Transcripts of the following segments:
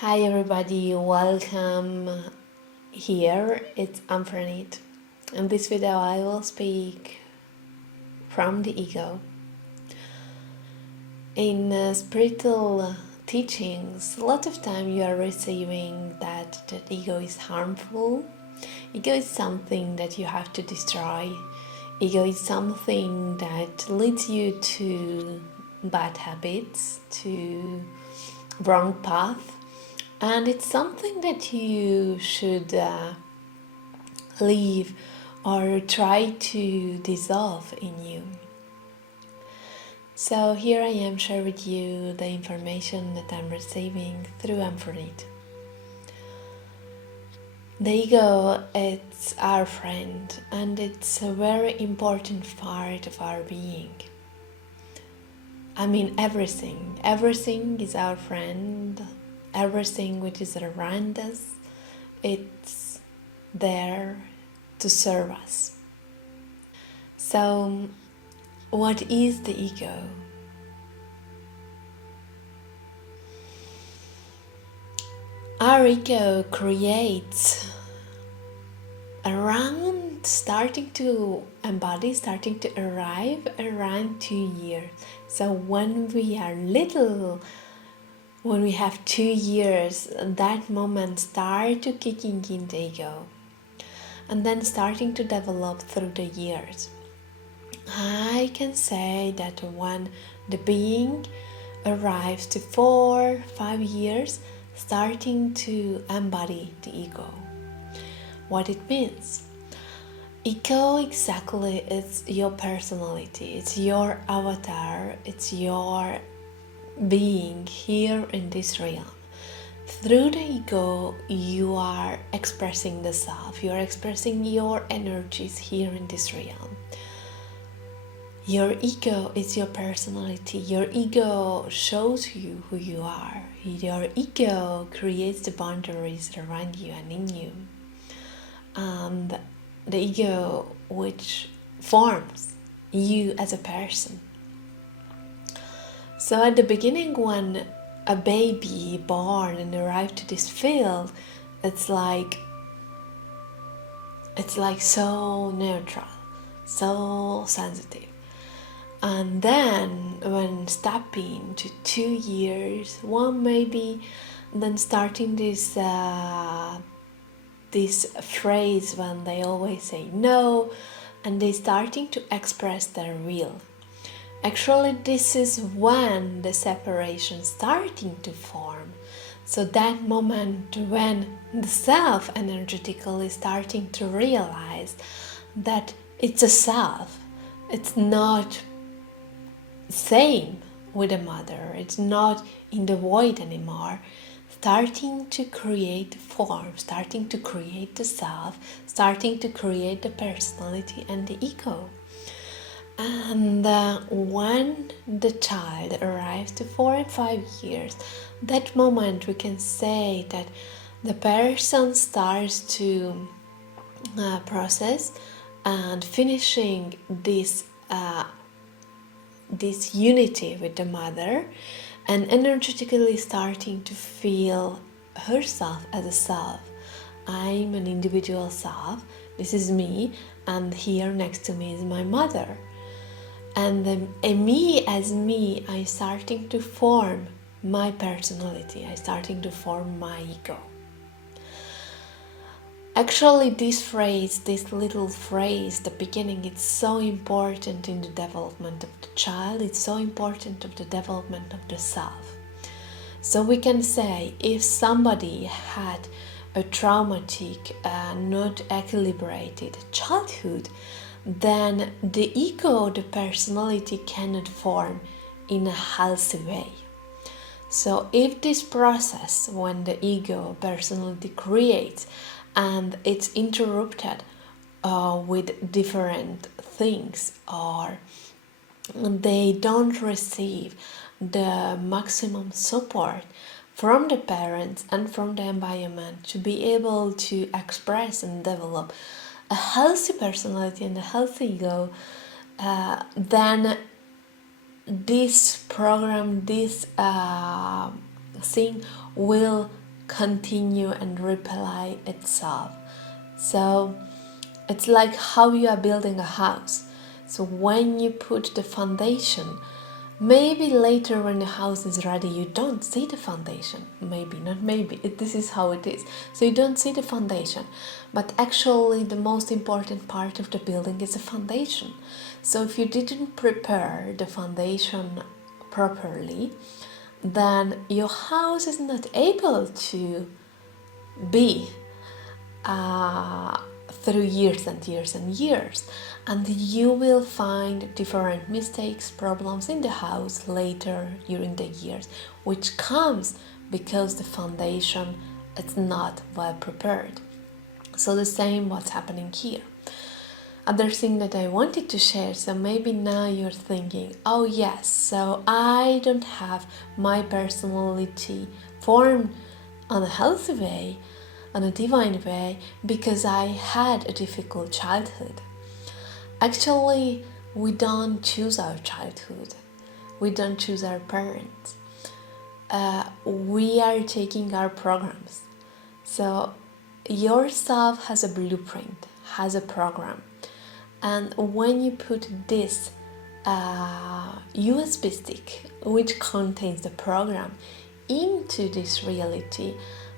Hi everybody, welcome here. It's Anfrinit. In this video I will speak from the ego. In spiritual teachings, a lot of time you are receiving that ego is harmful. Ego is something that you have to destroy. Ego is something that leads you to bad habits, to wrong path. And it's something that you should leave or try to dissolve in you. So here I am sharing with you the information that I'm receiving through Anfrinit. The ego, it's our friend and it's a very important part of our being. I mean everything is our friend. Everything which is around us, it's there to serve us. So, what is the ego? Our ego creates around starting to embody, starting to arrive around 2 years. So when we are little, when we have 2 years, that moment start to kicking in the ego and then starting to develop through the years. I can say that when the being arrives to 4-5 years, starting to embody the ego. What it means? Ego exactly is your personality, it's your avatar, it's your being here in this realm. Through the ego, you are expressing the self, you are expressing your energies here in this realm. Your ego is your personality, your ego shows you who you are, your ego creates the boundaries around you and in you, and the ego which forms you as a person. So at the beginning, when a baby born and arrived to this field, it's like so neutral, so sensitive. And then when stepping to 2 years, one maybe, then starting this phrase when they always say no, and they starting to express their will. Actually, this is when the separation starting to form. So that moment when the self energetically starting to realize that it's a self, it's not same with the mother, it's not in the void anymore, starting to create form, starting to create the self, starting to create the personality and the ego. And when the child arrives to 4 and 5 years, that moment we can say that the person starts to process and finishing this unity with the mother and energetically starting to feel herself as a self. I'm an individual self, this is me, and here next to me is my mother. And me as me, I'm starting to form my personality, I'm starting to form my ego. Actually, this phrase, this little phrase, the beginning, it's so important in the development of the child, it's so important of the development of the self. So we can say, if somebody had a traumatic, not equilibrated childhood, then the ego, the personality, cannot form in a healthy way. So if this process, when the ego personality creates and it's interrupted with different things, or they don't receive the maximum support from the parents and from the environment to be able to express and develop a healthy personality and a healthy ego, then this program, this thing will continue and reply itself. So it's like how you are building a house. So when you put the foundation, maybe later when the house is ready, you don't see the foundation. Maybe, not maybe. This is how it is. So you don't see the foundation. But actually the most important part of the building is the foundation. So if you didn't prepare the foundation properly, then your house is not able to be through years and years and years, and you will find different mistakes, problems in the house later during the years, which comes because the foundation is not well prepared. So the same what's happening here. Other thing that I wanted to share, so maybe now you're thinking, oh yes, so I don't have my personality formed on a healthy way, on a divine way, because I had a difficult childhood. Actually, we don't choose our childhood. We don't choose our parents. We are taking our programs. So yourself has a blueprint, has a program. And when you put this USB stick, which contains the program, into this reality,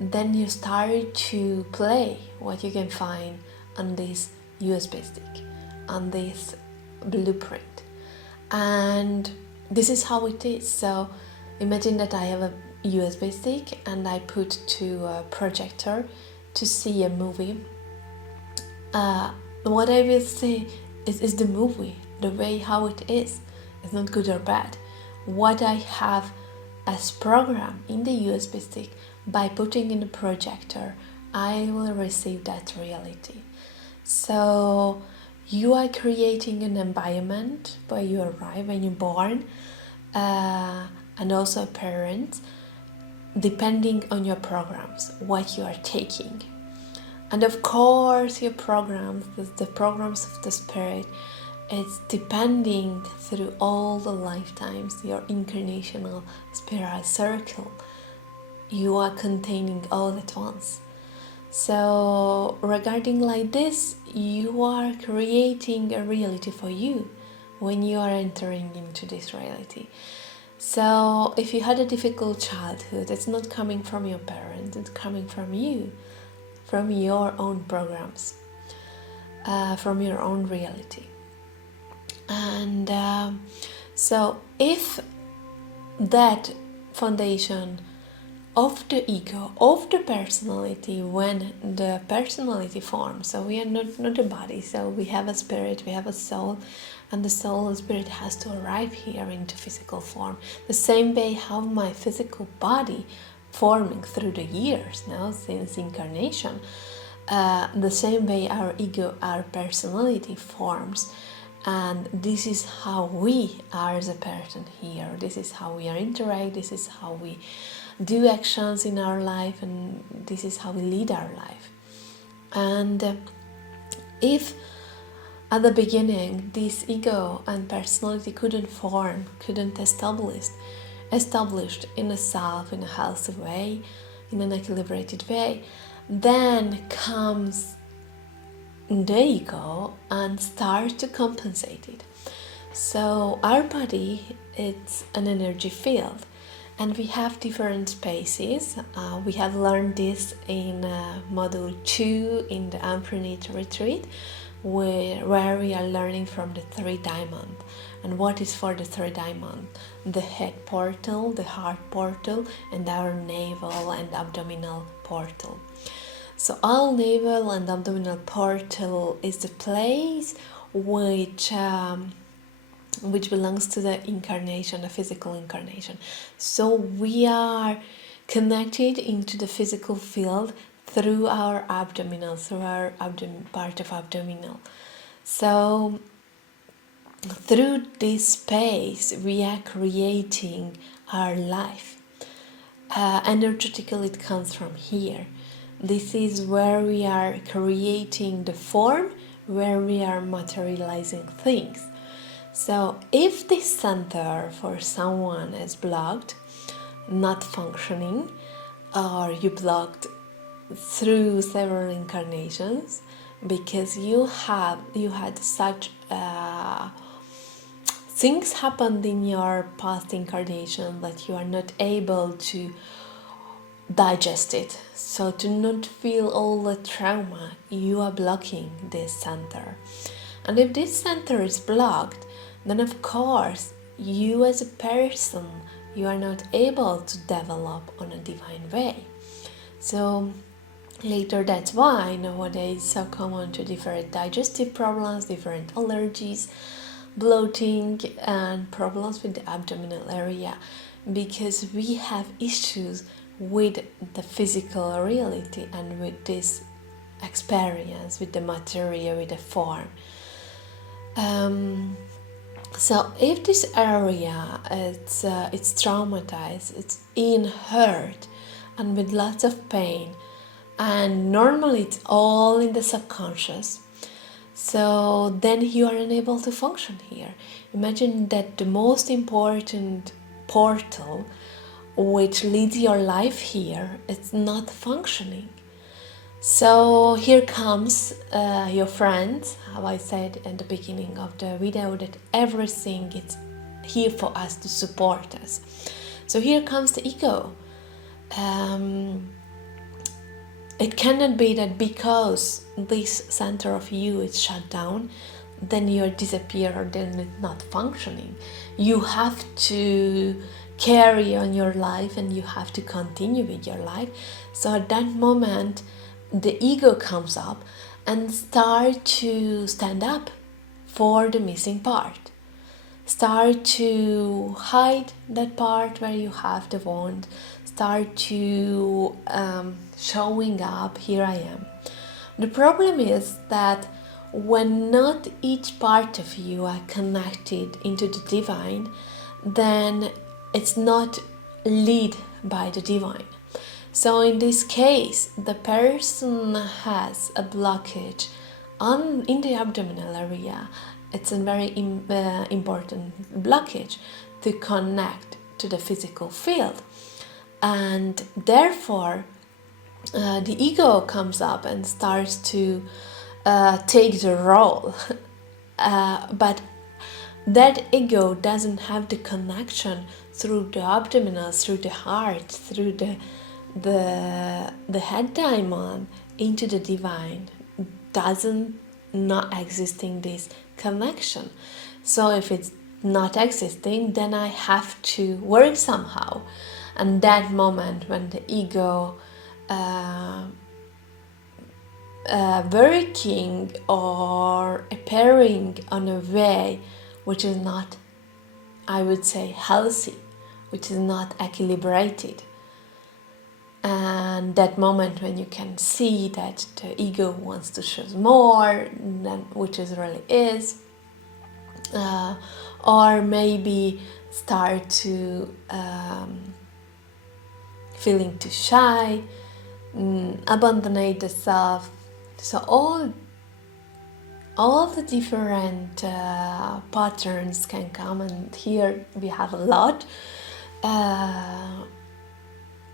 then you start to play what you can find on this USB stick, on this blueprint. And this is how it is. So imagine that I have a USB stick and I put to a projector to see a movie. What I will see is the movie, the way how it is. It's not good or bad. What I have as program in the USB stick, by putting in the projector, I will receive that reality. So you are creating an environment where you arrive when you're born, and also parents, depending on your programs, what you are taking. And of course your programs, the programs of the spirit, it's depending through all the lifetimes, your incarnational spiral circle, you are containing all at once. So regarding like this, you are creating a reality for you when you are entering into this reality. So if you had a difficult childhood, it's not coming from your parents, it's coming from you, from your own programs, from your own reality. And so if that foundation of the ego, of the personality, when the personality forms, so we are not a body, so we have a spirit, we have a soul, and the soul and spirit has to arrive here into physical form. The same way how my physical body forming through the years now since incarnation, the same way our ego, our personality forms. And this is how we are as a person here. This is how we are interact. This is how we do actions in our life, and this is how we lead our life. And if at the beginning this ego and personality couldn't form, couldn't established in a self, in a healthy way, in an equilibrated way, then comes the ego and start to compensate it. So our body, it's an energy field, and we have different spaces. We have learned this in module 2 in the Anfrinit Retreat, where we are learning from the 3 diamond. And what is for the 3 diamond? The head portal, the heart portal, and our navel and abdominal portal. So our navel and abdominal portal is the place which belongs to the incarnation, the physical incarnation. So we are connected into the physical field through our abdominal, through our part of abdominal. So through this space we are creating our life. Energetically it comes from here. This is where we are creating the form, where we are materializing things. So if this center for someone is blocked, not functioning, or you blocked through several incarnations because you had such things happened in your past incarnation that you are not able to digest it. So to not feel all the trauma, you are blocking this center. And if this center is blocked, then of course you as a person, you are not able to develop on a divine way. So later, that's why nowadays it's so common to different digestive problems, different allergies, bloating, and problems with the abdominal area, because we have issues with the physical reality and with this experience, with the material, with the form. So if this area it's traumatized, it's in hurt and with lots of pain, and normally it's all in the subconscious, so then you are unable to function here. Imagine that the most important portal which leads your life here, it's not functioning. So here comes your friends, how I said at the beginning of the video, that everything is here for us to support us. So here comes the ego. It cannot be that because this center of you is shut down, then you're disappear or then it's not functioning. You have to carry on your life and you have to continue with your life. So at that moment, the ego comes up and start to stand up for the missing part. Start to hide that part where you have the wound. Start to showing up, here I am. The problem is that when not each part of you are connected into the divine, then it's not led by the divine. So in this case, the person has a blockage in the abdominal area. It's a very important blockage to connect to the physical field. And therefore, the ego comes up and starts to take the role. But that ego doesn't have the connection through the abdominal, through the heart, through the head diamond into the divine. Doesn't not existing this connection. So if it's not existing, then I have to work somehow. And that moment when the ego working or appearing on a way which is not, I would say, healthy, which is not equilibrated. And that moment when you can see that the ego wants to show more than which it really is, or maybe start to feeling too shy, abandon the self. So all the different patterns can come, and here we have a lot.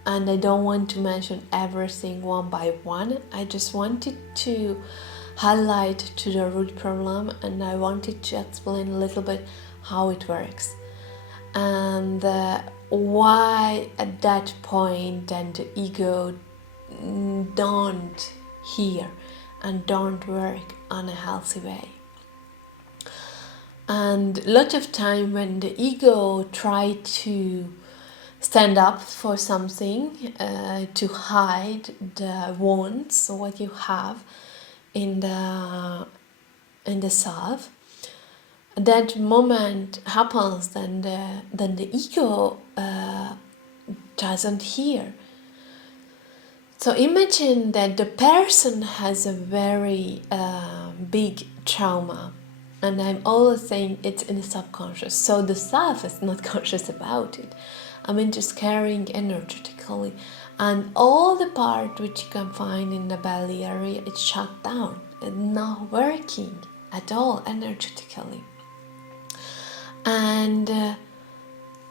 And I don't want to mention everything one by one. I just wanted to highlight to the root problem, and I wanted to explain a little bit how it works. And why at that point then the ego don't hear and don't work on a healthy way. And a lot of time when the ego try to stand up for something, to hide the wounds, what you have in the self, that moment happens, then the ego doesn't hear. So imagine that the person has a very big trauma, and I'm always saying it's in the subconscious, so the self is not conscious about it. I mean, just carrying energetically, and all the part which you can find in the belly area, it's shut down and not working at all energetically. And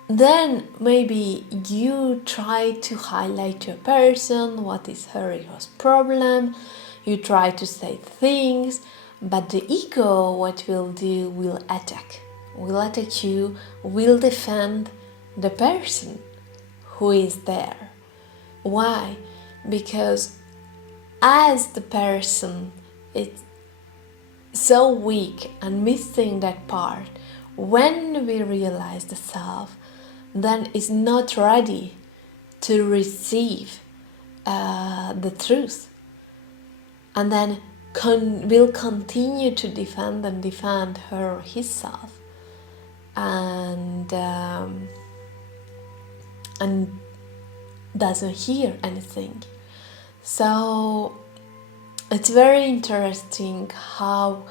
then maybe you try to highlight to a person what is her or his problem. You try to say things, but the ego, what will do, will attack you, will defend the person who is there. Why? Because as the person is so weak and missing that part, when we realize the self, then is not ready to receive the truth, and then will continue to defend her or his self, and doesn't hear anything. So it's very interesting how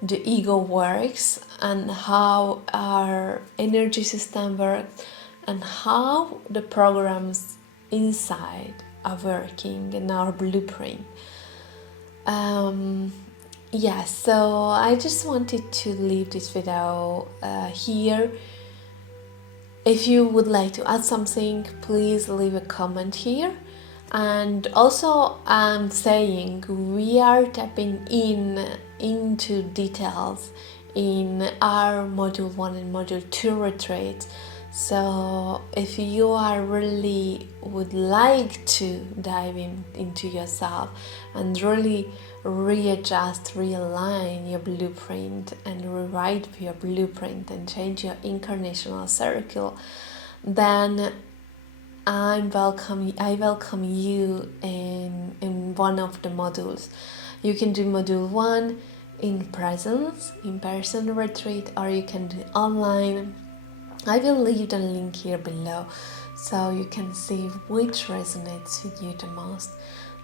the ego works and how our energy system works and how the programs inside are working in our blueprint. So I just wanted to leave this video here. If you would like to add something, please leave a comment here. And also I'm saying we are tapping into details in our module 1 and module 2 retreat. So if you are really would like to dive into yourself and really readjust, realign your blueprint and rewrite your blueprint and change your incarnational circle, then I welcome you in one of the modules. You can do module 1 in person retreat, or you can do online. I will leave the link here below so you can see which resonates with you the most.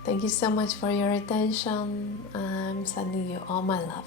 Thank you so much for your attention. I'm sending you all my love.